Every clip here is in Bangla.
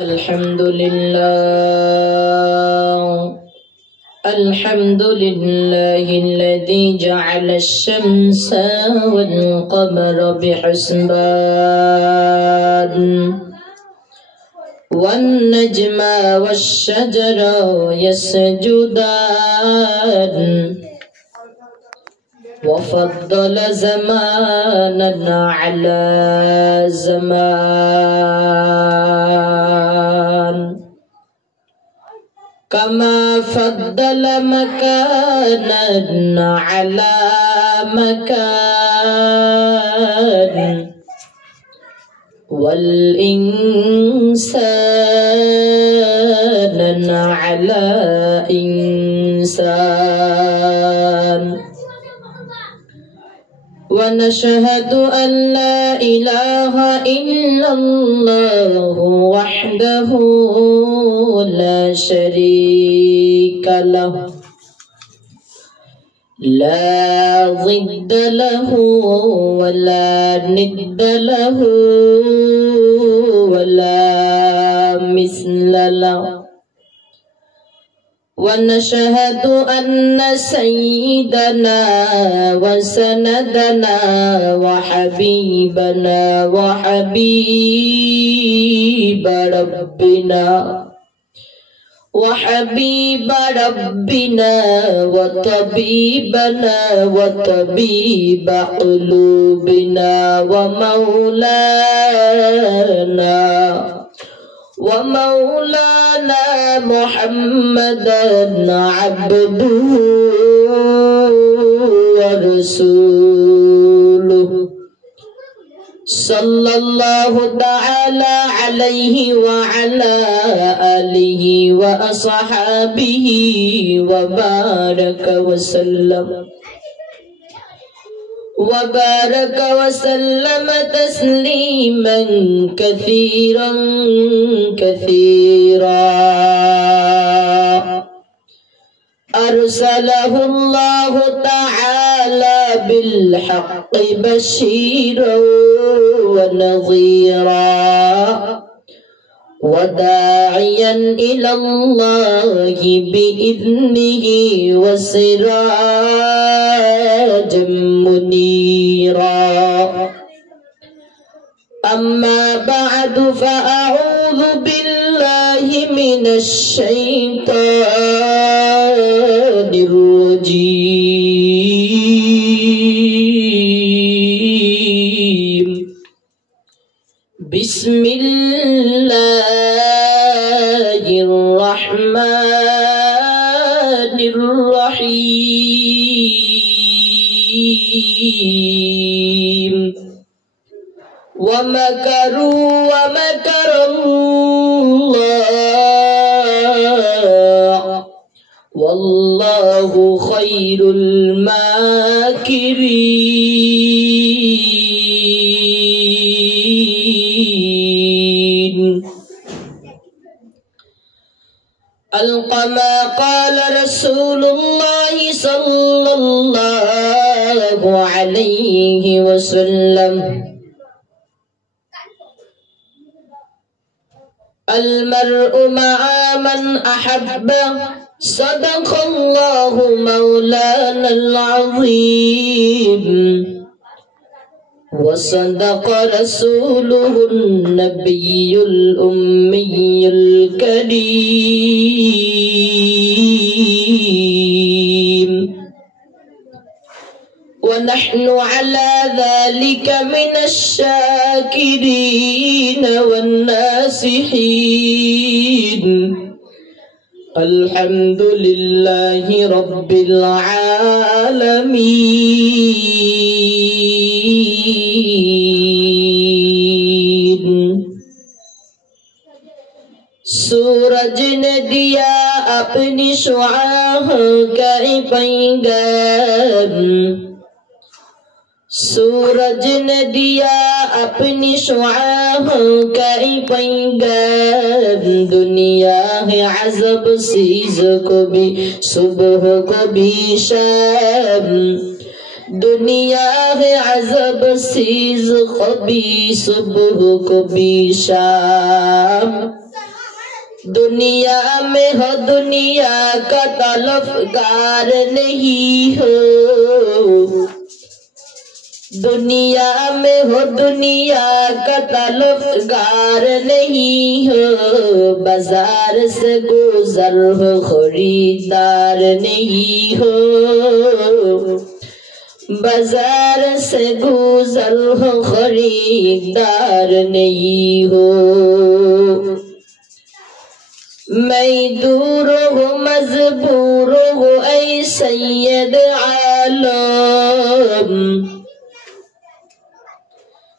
الحمد لله الذي جعل الشمس والقمر بحسبان والنجم والشجر يسجدان وفضل زمانا على زمان كما فضل مكانا على مكان والإنسان على إنسان ونشهد أن لا إله إلا الله وحده لا شريك له لا ضد له ولا ند له ولا مثل له ونشهد أن سيدنا وسندنا وحبيبنا وحبيب ربنا وطبيبنا وطبيب قلوبنا ومولانا محمدا عبده ورسوله صلى الله تعالى عليه وعلى آله وأصحابه وبارك وسلم تسليما كثيرا أرسله الله تعالى بالحق بشيرا ونظيرا وداعيا إلى الله بإذنه وسراجا منيرا أما بعد فأعوذ بالله من الشيطان الرجيم بسم الله الرحمن الرحيم ومكروا ومكر الله والله خير الماكرين كما قال رسول الله صلى الله عليه وسلم المرء مع من أحب صدق الله مولانا العظيم وصدق رسوله النبي الأمي الكريم ونحن على ذلك من الشاكرين والناصحين الحمد لله رب العالمين सूरज ने दिया अपनी शुआह का पैगाम सूरज ने दिया अपनी शुआह का पैगाम दुनिया है अजब सीज को भी सुबह को भी शाम दुनिया है अजब सीज को भी सुबह को भी शाम दुनिया में हो दुनिया का तलबगार नहीं हो, दुनिया में हो दुनिया का तलबगार नहीं हो, बाजार से गुजर हो खरीदार नहीं हो, बाजार से गुजर हो खरीदार नहीं हो। मैं दूर हो मजबूर हो ऐ सैयद आलम,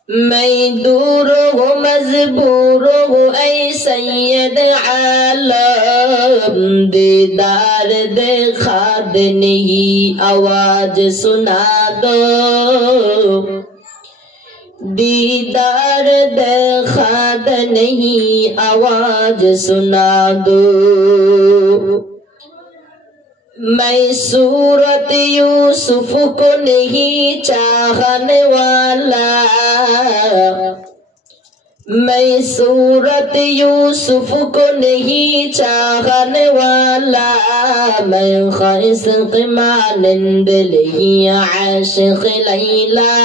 मैं दूर हो मजबूर हो ऐ सैयद आलम, दीदार देखा दे नहीं आवाज सुना दो, दीदार देखा दे नहीं आवाज सुना दो। मैं सूरत यूसुफ को नहीं चाहने वाला, मैं सूरत यूसुफ को नहीं चाहने वाला, मैं ख़ाइश मानंद नहीं आशिक़ लैला,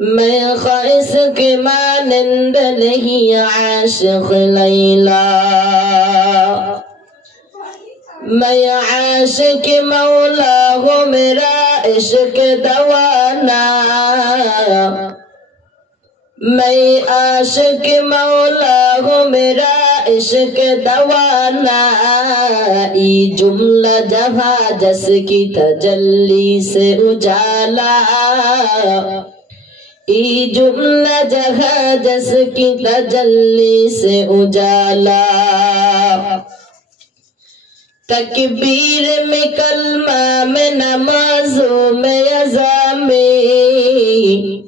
मैं ख़ाइश के मानंद नहीं आशिक़ लैला, मैं आशिक़ मौला हो मेरा इश्क दवाना, मैं आशिक़ मौला हो मेरा इश्क दवाना, ई जुमला जहाँ जस की तजल्ली से उजाला, ई जुमला जहाँ जस की तजल्ली से उजाला। तकबीर में कलमा में नमाजों में अज़ा में,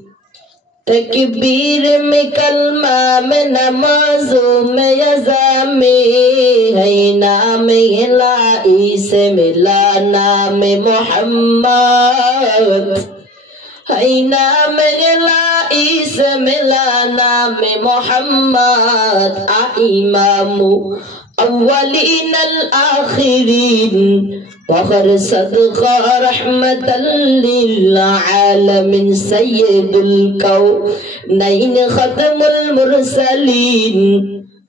तकबीर में कलमा में नमाजों में अज़ा में, है नाम इलाही से मिला नाम मोहम्मद, है नाम इलाही से मिला नाम मोहम्मद, आ इमामु अव्वलीन आखिरीन फखर सदका रहमतल लिल आलमीन, सय्यदुल कौनैन खत्मुल मुरसलीन,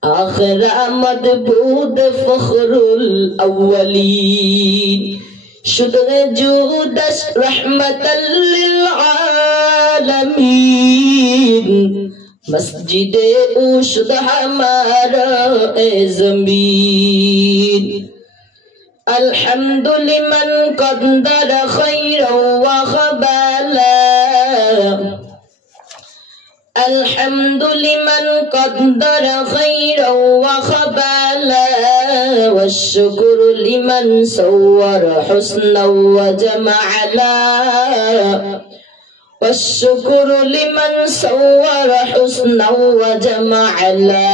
आखिरा मदबूद फखरुल अव्वलीन, शुद्र जुदश रहमतल लिल आलमीन, मस्जिदे उशद हमारा ए ज़मीन। अल्हम्दुलिमन क़द्दर खैरन व ख़बाला, अल्हम्दुलिमन क़द्दर खैरन व ख़बाला, वश्शुक्रु लिमन सव्वर हुस्नन व जमाला, वश्शुक्रु लिमन सव्वर हुस्नन व जमाला।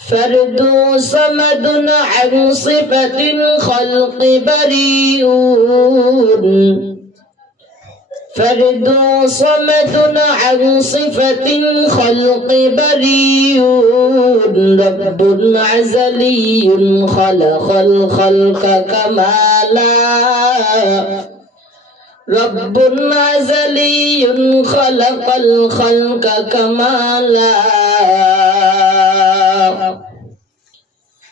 फर्दु समदुन अन सिफतिन खल्क़ बरीऊन, फर्दु समदुन अन सिफतिन खल्क़ बरीऊन, रब्बुन अज़लियुन खलक़ल खल्क़ कमाला, रब्बुन अज़लियुन खलक़ल खल्क़ कमाला,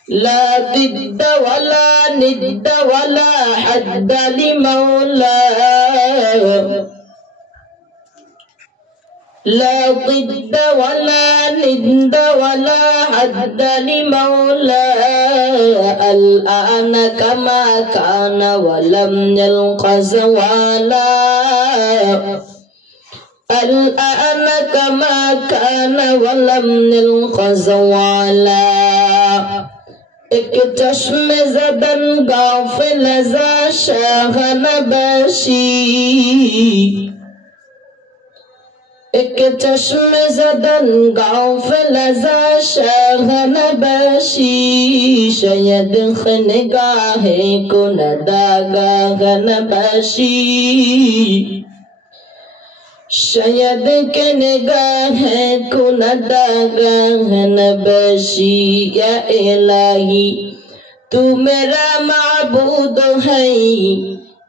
ला दिद्द वला निद्द वला हद्द लिमौला, ला दिद्द वला निद्द वला हद्द लिमौला, अल-आन कमा कान वलम यल्क़ ज़वाला, अल-आन कमा कान वलम यल्क़ ज़वाला। एक चश्म ज़दन गाफ़िल ज़ा शाह नबशी, एक चश्म ज़दन गाफ़िल ज़ा शाह नबशी, शायद ख़नगाहे को नदागाह नबशी, शायद के निगाह कुनदा गहन बशी या इलाही तू मेरा माबूद है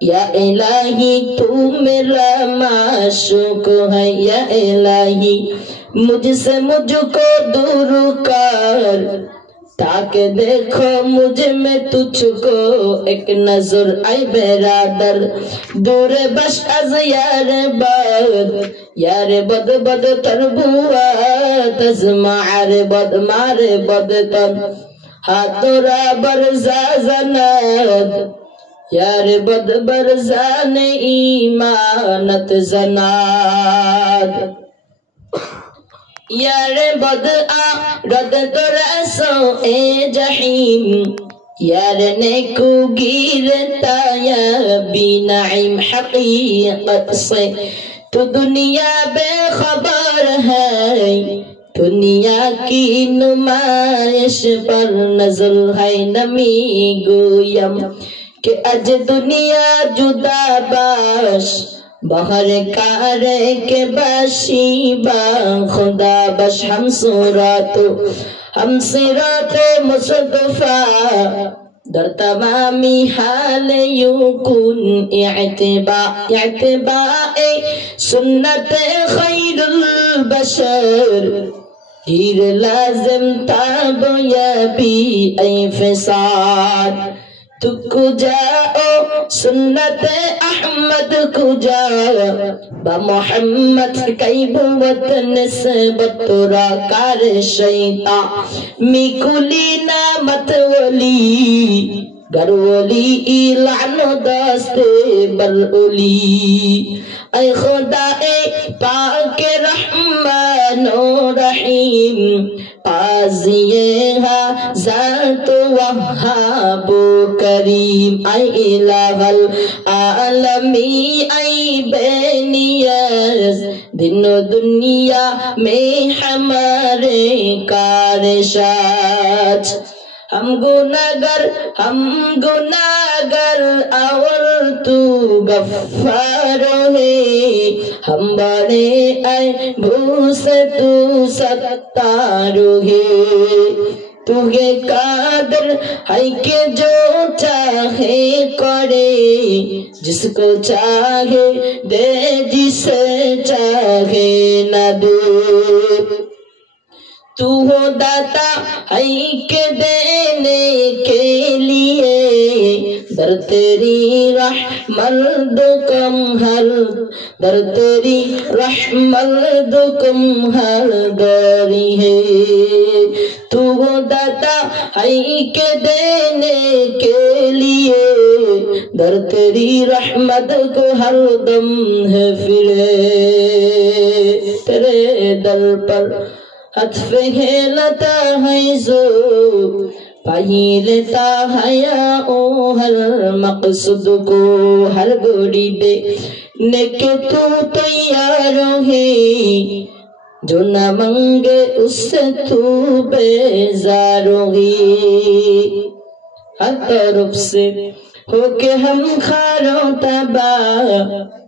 या इलाही तू मेरा माशूक है या इलाही मुझसे मुझको दूर कर ताकि देखो मुझे में तुझको एक नजर आए बेरादर दूर बश अज यार बद बद तरबुआ तज मारे बद तर हाथोरा बरजा जनाद यार बद बरजान ईमानत जनाद यार बद आ रद तरसो ए जहीम यार ने को गिरता या बिनाइम हकीकत से तो दुनिया बेखबर है दुनिया की नुमाइश पर नजर है नमी गोयम के अज दुनिया जुदा बाश बहर कारे के बाशीबा खुदा बश हम सिरातो मुस्तफा दर तमामी हाल युकुन इत्तिबा सुन्नत खैरुल बशर हीर लाजिम ताब याबी ऐ फसाद तुक जाओ सुन्नत अहमद को जाओ बा मोहम्मद कई बुवत निस्बत तुरा कार शैता मिकुली नामत वली गरवली इलानो दस्ते बलउली ऐ खुदा ए पाक रहमानो रहीम काज़िए हा ज़ात वहाब करीम ऐ इलाहल आलमी ऐ बेनियाज़ दिनो दुनिया में हमारे कारशाज हम गुनाहगार और तू गफ्फार है हम बड़े ऐबों से तू सत्तार है तुझे कादर है कि जो चाहे करे जिसको चाहे दे जिसे चाहे न दे तू हो दाता है के देने के लिए दर तेरी रहमत कम हर दर तेरी रहमत कम हर गरी है तू हो दाता है के देने के लिए दर तेरी रहमत को हर दम है फिरे तेरे दर पर हथ फेलता है जो पाही लेता है ओ हर मकसद को हर गोड़ी दे नेके तू तैयार है जो न मंगे उससे तू बेजार है हर तरफ से होके हम खारों तबाह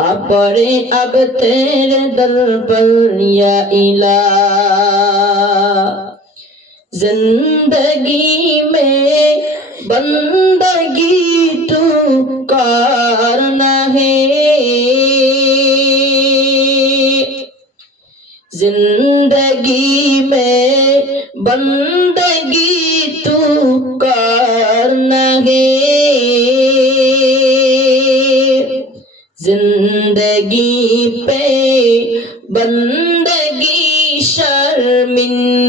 अब पड़े अब तेरे दर पर या इलाह जिंदगी में बंदगी तू करना है जिंदगी में बंदगी तू करना है जिंदगी पे बंदगी शर्मिंदा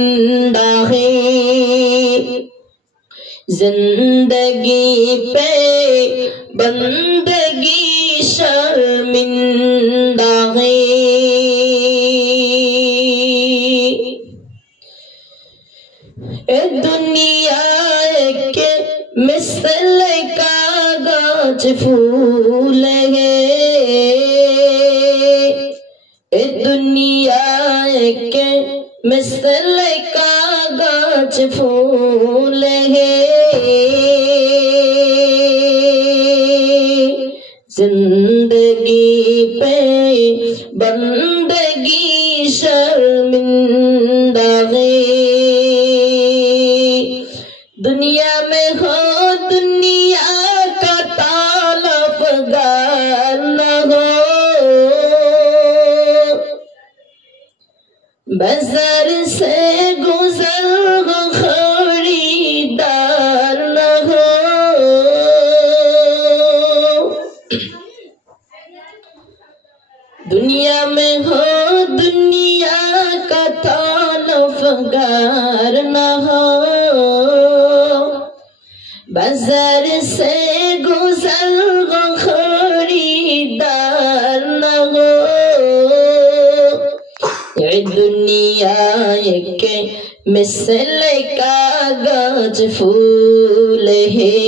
है जिंदगी पे बंदगी शर्मिंदा है ए दुनिया के मिसल कागज फूल है दुनिया के मिसल कागज फूल है जिंदगी पे बन बाजार से गुजर हो खरीदार न हो। दुनिया में हो दुनिया का तलफगार न हो। बाजार से गुजर हो खरीदार न हो। ये दुनिया के मिसल कागज फूल है।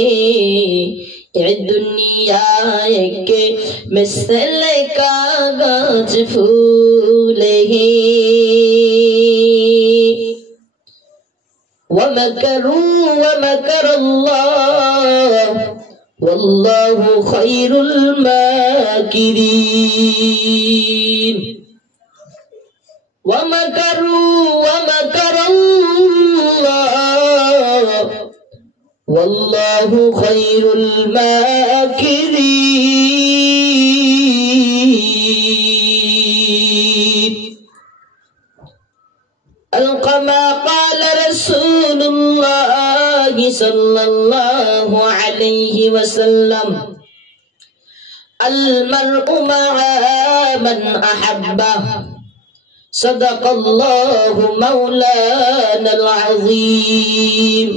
ये दुनिया के मिसल कागज फूल है। वमकरू वमकर अल्लाह वल्लाहु खैरुल माकिरीन। वमकरू वमकर अल्लाह वल्लाहु खैरुल माकिरीन। अलकमा क़ाल रसूलुल्लाह सल्लल्लाहु अलैहि वसल्लम अलमर्उ मअ मन अहब्बा सदक़ल्लाहु मौलानल अज़ीम।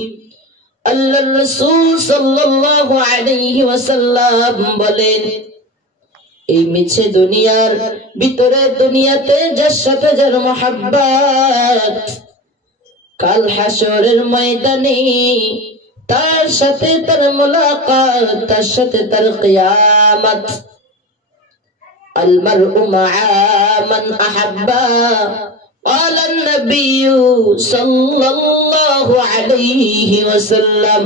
अल्लाह रसूल सल्लल्लाहु अलैहि वसल्लम বলেন, এই মিছে দুনিয়ার ভিতরে দুনিয়াতে যার সাথে যার মহব্বত, কাল হাসরের ময়দানে তার সাথে তার মুলাকাত, তার সাথে তার কিয়ামত। المرء مع من أحبه قال النبي صلى الله عليه وسلم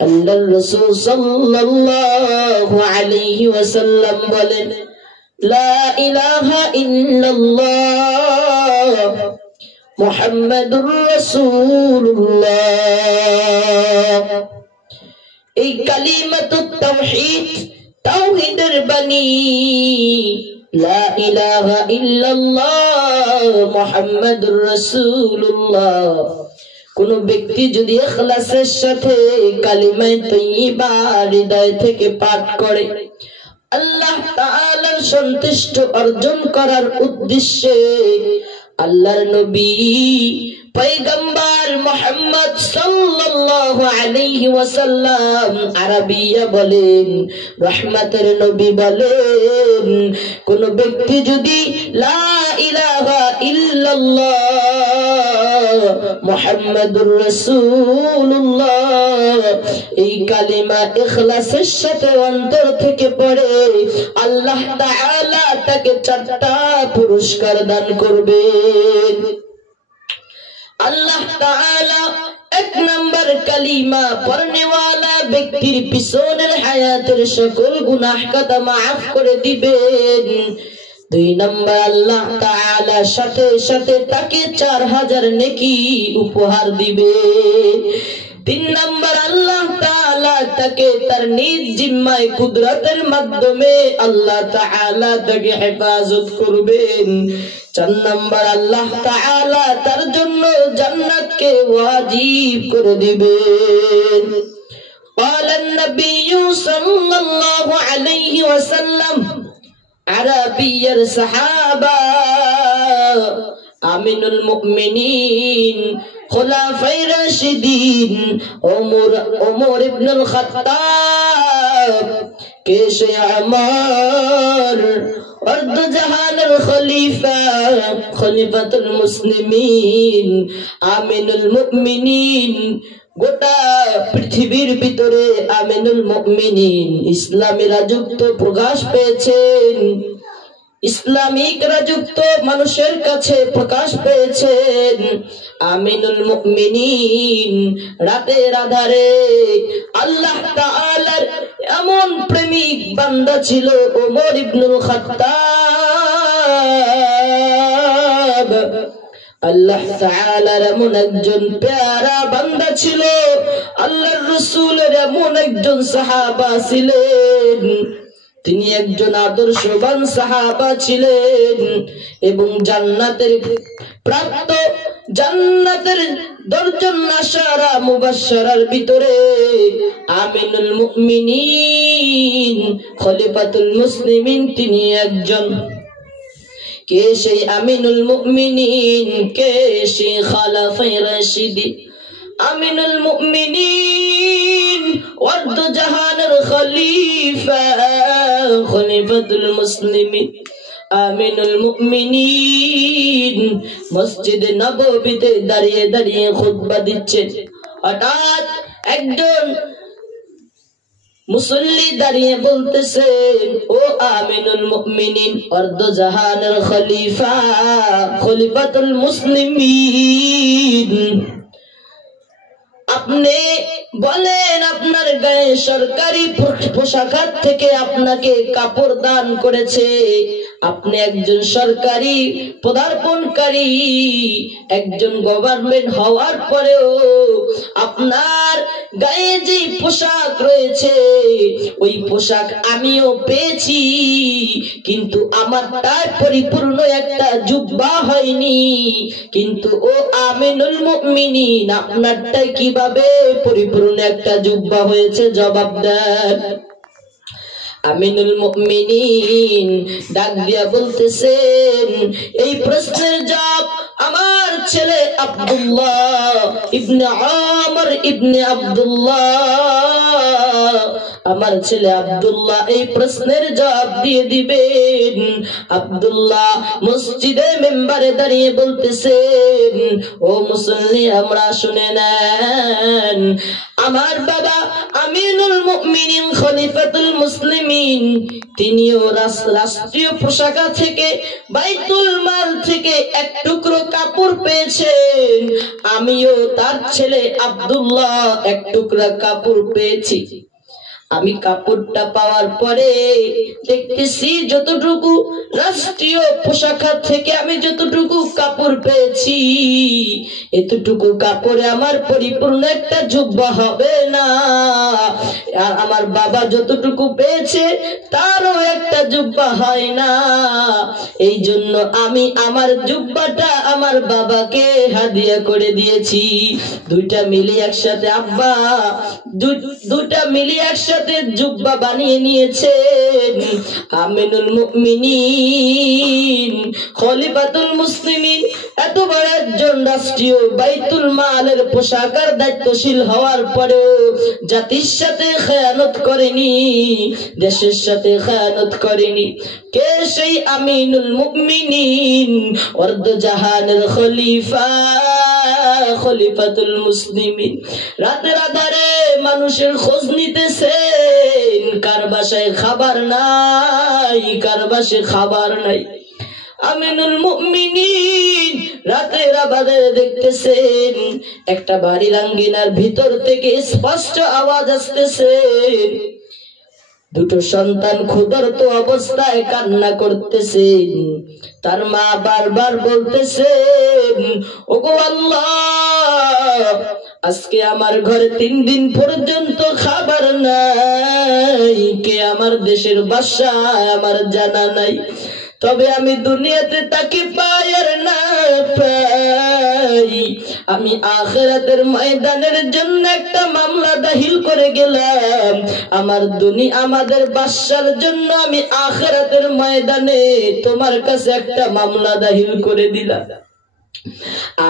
আল্লাহর রাসূল সাল্লাল্লাহু আলাইহি ওয়াসাল্লাম বলেন, লা ইলাহা ইল্লাল্লাহ মুহাম্মাদুর রাসূলুল্লাহ। এই কালিমাতুত তাওহীদ, তাওহীদের বাণী, লা ইলাহা ইল্লাল্লাহ মুহাম্মাদুর রাসূলুল্লাহ, কোন ব্যক্তি যদি ইখলাসের সাথে কালিমায়ে তাইয়্যিবা হৃদয় থেকে পাঠ করে, আল্লাহ তাআলার সন্তুষ্টি অর্জন করার উদ্দেশ্যে আল্লাহর নবী পয়গম্বর মুহাম্মদ সাল্লাল্লাহু আলাইহি ওয়াসাল্লাম আরবিয়া বলেন, রহমতের নবী বলেন, কোন ব্যক্তি যদি লা ইলাহা ইল্লাল্লাহ মুহাম্মাদুর রাসূলুল্লাহ এই কালিমা ইখলাসের সাথে অন্তর থেকে পড়ে, আল্লাহ তাআলা তাকে 4টা পুরস্কার দান করবেন। अल्लाह ताला 1 नंबर कलीमा पढ़ने वाला व्यक्तिर पिछনের হায়াতের সকল গুনাহ কাদা maaf করে দিবেন। 2 नंबर अल्लाह ताला সাথে সাথে তাকে 4000 নেকি উপহার দিবেন। 3 नंबर अल्लाह ताला তাকে তার নিজ জিম্মায় কুদরতের মাধ্যমে আল্লাহ তাআলা তাকে হেফাজত করবেন। 4 नंबर अल्लाह ताला তার জন্য জান্নাতকে ওয়াজিব করে দিবেন। قال النبي صلى الله عليه وسلم আরবিয়ার সাহাবা আমিনুল মুমিনিন খুলাফায়ে রাশিদিন ওমর ইবনুল খাত্তাব কেশে আমার अर्ध जहानर खलीफा खलीफातुल मुस्लिमीन आमिनुल मुमिनीन গোটা পৃথিবীর ভিতরে আমিনুল মুমিনিন ইসলামী রাজত্ব প্রকাশ পেয়েছেন, ইসলামিক রাজত্ব মানুষের কাছে প্রকাশ পেয়েছেন। আমিনুল মুমিনিন রাতের আধারে আল্লাহ তাআলার এমন প্রেমিক বান্দা ছিল ওমর ইবনুল খাত্তাব। আল্লাহ তাআলার এমন একজন প্যারা বান্দা ছিল, আল্লাহর রাসূলের এমন একজন সাহাবা ছিলেন, তিনি একজন আদর্শবান সাহাবা ছিলেন এবং জান্নাতের প্রাপ্ত জান্নাতের 10 জন আশারা মুবাশশারার ভিতরে আমিনুল মুমিনিন খলিফাতুল মুসলিমিন তিনি একজন। কে সেই আমিনুল মুমিনিন? কে সেই খালাফায়ে রাশিদিন? আমিনুল মুমিনিন ওয়ার্দ জাহানের খলিফা খলিফাতুল মুসলিমিন আমিনুল মুমিনিন মসজিদে নববীতে দাঁড়িয়ে দাঁড়িয়ে খুতবা দিচ্ছেন। হঠাৎ একজন মুসল্লি দাঁড়িয়ে বলতেছেন, ও আমিনুল মুমিনিন অর্ধ জাহানের খলিফা খলিফাতুল মুসলিমিন, আপনি বলেন আপনার গায়ে সরকারি পোশাক থেকে আপনাকে কাপড় দান করেছে, আপনি একজন সরকারি পদার্পণকারী, একজন গভর্নমেন্ট হওয়ার পরেও আপনার গায়ে যে পোশাক রয়েছে ওই পোশাক আমিও পেয়েছি, কিন্তু আমারটাই পরিপূর্ণ একটা জুব্বা হয়নি, কিন্তু ও আমিনুল মুমিনিন আপনারটাই কিভাবে পরিপূর্ণ একটা জুব্বা হয়েছে? জবাব দেন। আমিনুল মুমিনিন ডাক দিয়া বলতেছেন, এই প্রশ্নের জবাব আমার ছেলে আব্দুল্লাহ ইবনে আমর ইবনে আব্দুল্লাহ, আমার ছেলে আব্দুল্লাহ এই প্রশ্নের জবাব দিয়ে দিবেন। আব্দুল্লাহ মসজিদে মেম্বারে দাঁড়িয়ে বলতেছেন, ও মুসল্লি আমরা শুনে নেন, আমার বাবা আমিনুল মুমিনিন খলিফাতুল মুসলিমিন তিনিও রাষ্ট্রীয় পোশাক থেকে বাইতুল মাল থেকে এক টুকরো কাপড় পেয়েছেন, আমিও তার ছেলে আব্দুল্লাহ এক টুকরা কাপড় পেয়েছি। আমি কাপড়টা পাওয়ার পরে দেখতেছি যতটুকু রাষ্ট্রীয় পোশাক থেকে আমি যতটুকু কাপড় পেয়েছি এতটুকু কাপড়ে আমার পরিপূর্ণ একটা জুব্বা হবে না, আর আমার বাবা যতটুকু পেয়েছে তারও একটা জুব্বা হয় না, এই জন্য আমি আমার জুব্বাটা আমার বাবাকে হাদিয়া করে দিয়েছি। দুইটা মিলে একসাথে আব্বা দুইটা মিলে একসাথে জুব্বা বানিয়ে নিয়েছেন। আমিনুল মুমিনিন খলিফাতুল মুসলিমিন এত বড় একজন রাষ্ট্রীয় বাইতুল মালের পোশাকের দায়িত্বশীল হওয়ার পরেও জাতির সাথে খেয়ানত করেনি, দেশের সাথে খেয়ানত করেনি। কে সেই আমিনুল মুমিনিন অর্ধ জাহানের খলিফা খলিফাতুল মুসলিমিন। রাতের আধারে মানুষের খোঁজ নিতেছেন, কার বাসায় খাবার নাই, কার বাসায় খাবার নাই। আমিনুল মুমিনিন রাতের আধারে দেখতেছেন একটা বাড়ির আঙ্গিনার ভিতর থেকে স্পষ্ট আওয়াজ আসতেছে, দুটো সন্তান ক্ষুধার্ত অবস্থায় কান্না করতেছেন। তার মা বারবার বলতেছেন, ওগো আল্লাহ আজকে আমার ঘরে 3 দিন পর্যন্ত খাবার নাই, কে আমার দেশের বাদশা আমার জানা নাই, তবে আমি দুনিয়াতে তাকে পাই আর না পাই আমি আখিরাতের ময়দানের জন্য একটা মামলা দাখিল করে গেলাম, আমাদের বাদশার জন্য আমি আখিরাতের ময়দানে তোমার কাছে একটা মামলা দাখিল করে দিলাম।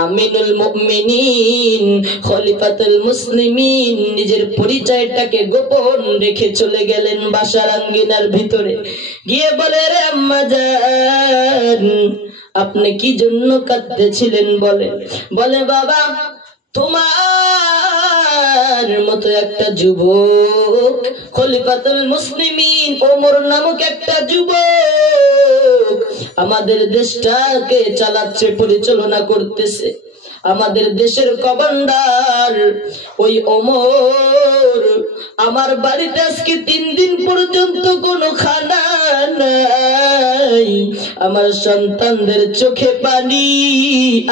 আমিনুল মুমিনিন খলিফাতুল মুসলিমিন নিজের পরিচয়টাকে গোপন রেখে চলে গেলেন বাসার আঙ্গিনার ভিতরে গিয়ে বলে, রে আম্মা জান আপনি কি জন্য কাঁদতেছিলেন? বলে বাবা তোমার মতো একটা যুবক খলিফাতুল মুসলিমিন ওমর নামক একটা যুবক আমাদের দেশটাকে চালাচ্ছে, পরিচালনা করতেছে, আমাদের দেশের কমান্ডার ওই ওমর আমার বাড়িতে আজকে 3 দিন পর্যন্ত কোনো খানা নাই, আমার সন্তানদের চোখে পানি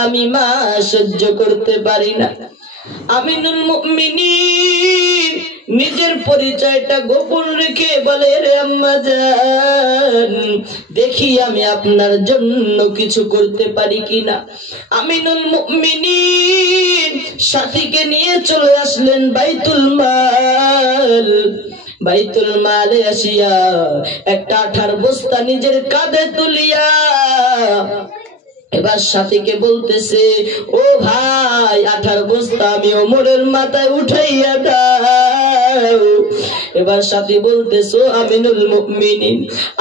আমি মা সহ্য করতে পারি না। আমিনুল মুমিনিন নিজের পরিচয়টা গোপন রেখে বলে, রে আম্মা জান, দেখি আমি আপনার জন্য কিছু করতে পারি কিনা। আমিনুল মুমিনিন সাথীকে নিয়ে চলে আসলেন বাইতুল মাল। বাইতুল মালে আসিয়া একটা আঠার বস্তা নিজের কাঁধে তুলিয়া এবার সাথীকে বলতেছে, ও ভাই, আঠার বস্তা আমি ওমরের মাথায় উঠাইয়া দাও। এবার সাথী বলতেছো, আমিনুল মুমিনিন,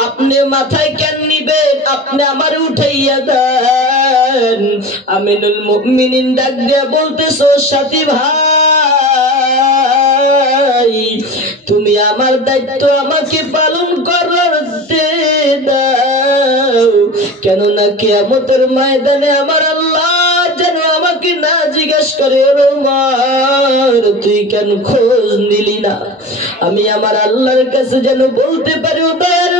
আপনি মাথায় কেন নিবেন, আপনি আমার উঠাইয়া দেন। আমিনুল মুমিনিন ডাক দিয়া বলতেছো, সাথী ভাই, তুমি আমার দায়িত্ব আমাকে পালন করতে দাও, কেননা কিয়ামতের ময়দানে আমার আল্লাহ যেন আমাকে না জিজ্ঞেস করে, ওমর তুই কেন খোঁজ নিলি না। আমি আমার আল্লাহর কাছে যেন বলতে পারি, ও দয়ার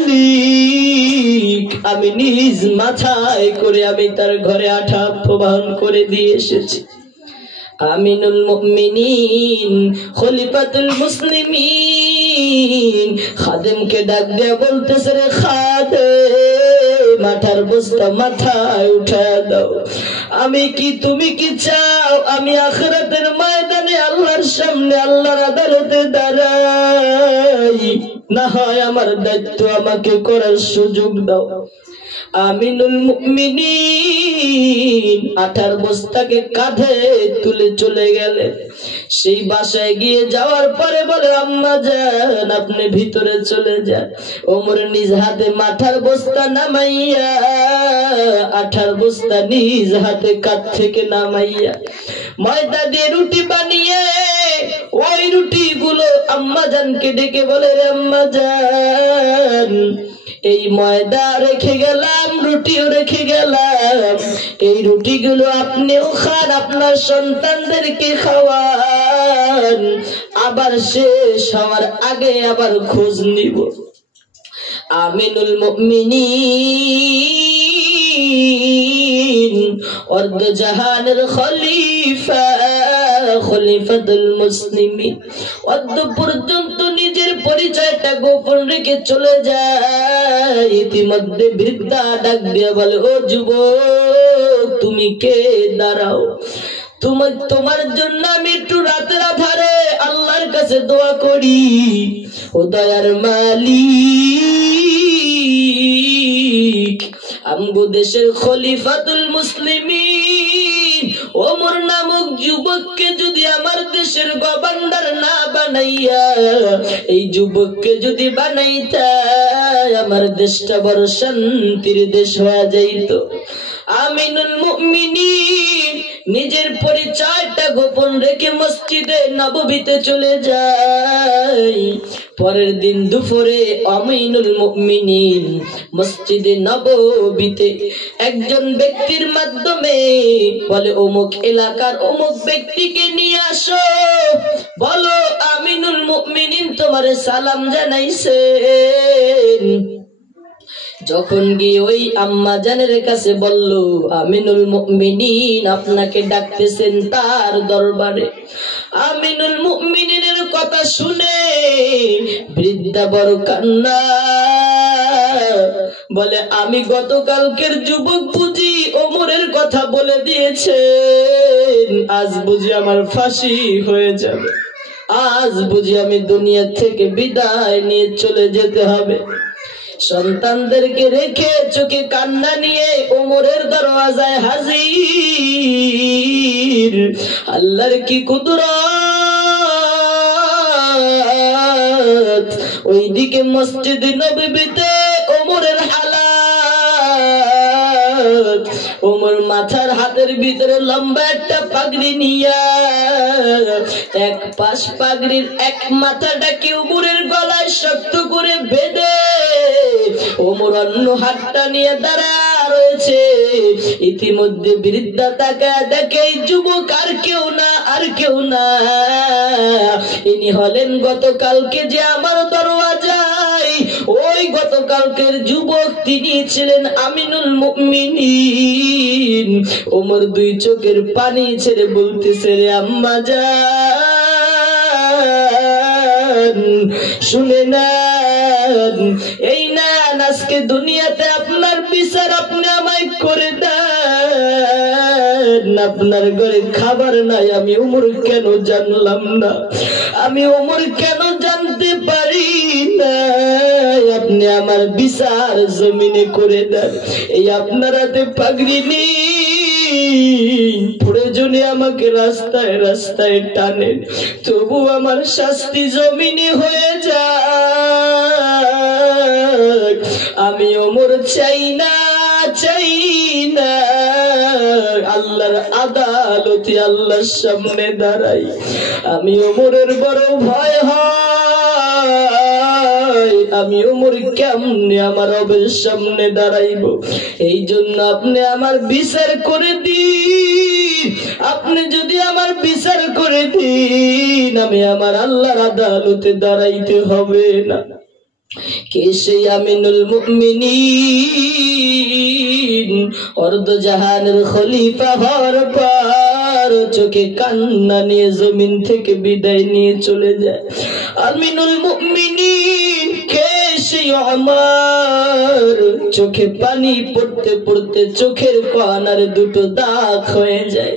মালিক, আমি নিজ মাথায় করে আমি তার ঘরে আঠা প্রবাহন করে দিয়ে এসেছি। আমিনুল মুমিনিন খলিফাতুল মুসলিমিন খাদেমকে ডাক দিয়ে বলতেছে, রে খাদেম, আঠার বস্তা মাথায় উঠায় দাও। আমি কি, তুমি কি চাও আমি আখিরাতের ময়দানে আল্লাহর সামনে আল্লাহর আদালতে দাঁড়াই? না হয় আমার দায়িত্ব আমাকে করার সুযোগ দাও। আমিনুল মুমিনিন আঠার বস্তাকে কাঁধে তুলে চলে গেলেন। সেই বাসায় গিয়ে যাওয়ার পরে বলে, আম্মা জান, আপনি ভিতরে চলে যান। ওমর নিজ হাতে মাথার বস্তা নামাইয়া, আঠার বস্তা নিজ হাতে কাঁধ থেকে নামাইয়া ময়দা দিয়ে রুটি বানিয়ে ওই রুটি গুলো আম্মা জানকে ডেকে বলে, রে আম্মা জান, এই ময়দা রেখে গেলাম, রুটিও রেখে গেলাম, এই রুটিগুলো আপনিও খান, আপনার সন্তানদেরকে খাওয়ান, আবার শেষ হওয়ার আগে আবার খোঁজ নিব। আমিনুল মুমিনিন অর্ধ জাহানের খলিফা, খলিফাতুল মুসলিমিন অর্ধ পর্যন্ত নিজের পরিচয়টা গোপন রেখে চলে যায়। ইতিমধ্যে বৃদ্ধা ডাক দিয়ে বলে, ও যুবক, তুমি কে, দাঁড়াও, তোমার জন্য আমি একটু রাতের আধারে আল্লাহর কাছে দোয়া করি। ও দয়ার মালিক, আমগো দেশের খলিফাতুল মুসলিমিন ওমর নামক যুবককে যদি আমার দেশের গভর্নর না বানাইয়া, এই যুবককে যদি বানাইতা, আমার দেশটা বড় শান্তির দেশ হয়ে যাইত। আমিনুল মুমিনিন নিজের পরিচয়টা গোপন রেখে মসজিদে নববীতে চলে যায়। পরের দিন দুপুরে আমিনুল মুমিনিন মসজিদে নববীতে একজন ব্যক্তির মাধ্যমে বলে, অমুক এলাকার অমুক ব্যক্তিকে নিয়ে আসো, বলো আমিনুল মুমিনিন তোমারে সালাম জানাইছেন। যখন গিয়ে ওই আম্মা জানের কাছে বলল, আমিনুল মুমিনিন আপনাকে ডাকতেছেন তার দরবারে। আমিনুল মুমিনিনের কথা শুনে বৃদ্ধা বড় কান্না, বলে, আমি গতকালকের যুবক বুঝি ওমরের কথা বলে দিয়েছেন, আজ বুঝি আমার ফাঁসি হয়ে যাবে, আজ বুঝি আমি দুনিয়া থেকে বিদায় নিয়ে চলে যেতে হবে। সন্তানদেরকে রেখে চোখে কান্না নিয়ে ওমরের দরওয়াজায় হাজির। আল্লাহর কি কুদরত! ওইদিকে মসজিদ নববীতে ওমরের হালাত, ওমর মাথার হাতের ভিতরে লম্বা একটা পাগড়ি নিয়া এক পাশ পাগড়ির এক মাথাটাকে ওমরের গলায় শক্ত করে বেঁধে ওমর অন্য হাতটা নিয়ে দাঁড়া রয়েছে। ইতিমধ্যে বৃদ্ধা তাকায় দেখে এই যুবক আর কেউ না, আর কেউ না, ইনি হলেন গতকালকে যে আমার দরওয়াজায় ওই গতকালকের যুবক, তিনি ছিলেন আমিনুল মুমিনিন। ওমর দুই চোখের পানি ছেড়ে বলতেছে, রে আম্মা জান, শুনে নেন, এই নেন আজকে দুনিয়াতে আপনার বিচার আপনি আমায় করে দেন। আপনার ঘরে খাবার নাই, আমি ওমর কেন জানলাম না, আমি ওমর কেন জানতে পারি না, আপনি আমার বিচার জমিনে করে দেন। এই আপনার হাতে পাগড়ি নেই, প্রয়োজনে আমাকে রাস্তায় রাস্তায় টানেন, তবু আমার শাস্তি জমিনে হয়ে যায়। আমি ওমর চাই না, চাই না, আল্লাহর আদালতে আল্লাহর সামনে দাঁড়াই। আমি ওমরের বড় ভয় হয়, আমি ওমর কেমনে আমার রবের সামনে দাঁড়াইব। এই জন্য আপনি আমার বিচার করে দিন, আপনি যদি আমার বিচার করে দিন, আমি আমার আল্লাহর আদালতে দাঁড়াইতে হবে না। কে সেই আমিনুল মুমিনিন, অর্ধ জাহানের খলিফা হওয়ার পর চোখে কান্না নিয়ে জমিন থেকে বিদায় নিয়ে চলে যায়। আমিনুল মুমিনিন কে সেই আমার, চোখে পানি পড়তে পড়তে চোখের কোণার দুটো দাগ হয়ে যায়।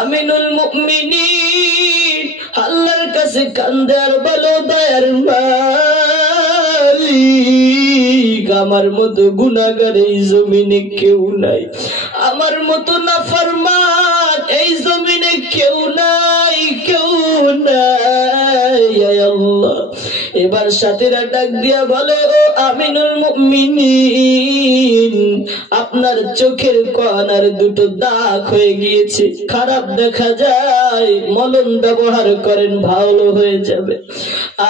আমিনুল মুমিনিন আল্লাহর কাছে কান্দে আর বলো, দয়ার মালিক, আমার মতো গুনাহগার এই জমিনে কেউ নাই, আমার মতো নাফরমান এই জমিনে কেউ নাই, কেউ নাই। আল্লাহ এবার সাথীরা ডাক দিয়া বলে, ও আমিনুল মুমিনিন, আপনার চোখের কোণার দুটো দাগ হয়ে গিয়েছে, খারাপ দেখা যায়, মলম ব্যবহার করেন, ভালো হয়ে যাবে।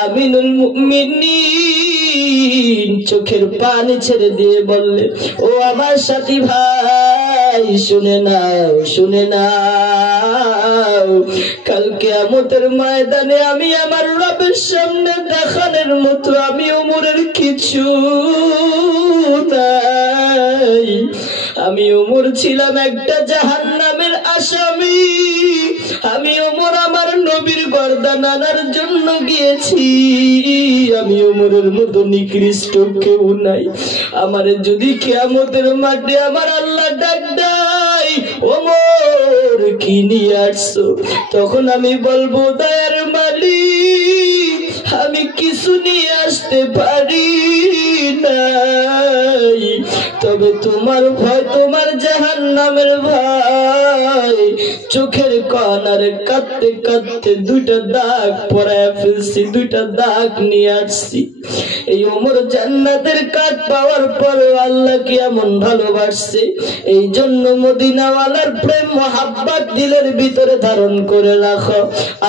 আমিনুল মুমিনিন চোখের পানি ছেড়ে দিয়ে বললেন, ও আমার সাথী ভাই, শুনে নাও, শুনে নাও, কাল কিয়ামতের ময়দানে আমি আমার রবের সামনে দেখানোর মতো আমি ওমরের কিছু নাই। আমি ওমর ছিলাম একটা জাহান্নামের আসামি, আমি ওমর আমার নবীর গর্দান আনার জন্য গিয়েছি, আমি ওমরের মতো নিকৃষ্ট কেউ নাই। আমার যদি কিয়ামতের মাঠে আমার আল্লাহ ডাক দেয়, ওমর কি নিয়ে আসছো, তখন আমি বলবো, দয়ার মালিক, আমি কিছু নিয়ে আসতে পারি নাই, তবে তোমার ভয়, তোমার জাহান্নামের ভয়, চোখের কোণারে কাঁদতে কাঁদতে দুইটা দাগ পরায় ফেলছি, দুইটা দাগ নিয়ে আসছি। এই ওমর জান্নাতের কাঠ পাওয়ার পর আল্লাহ কি এমন ভালোবাসছে, এই জন্য মদিনাওয়ালার প্রেম মোহাব্বত দিলের ভিতরে ধারণ করে রাখো।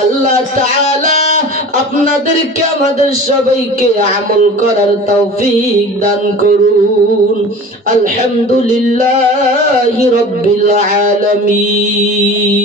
আল্লাহ তাআলা আপনাদেরকে আমাদের সবাইকে আমল করার তৌফিক দান করুন। আলহামদুলিল্লাহি রাব্বিল আলামিন।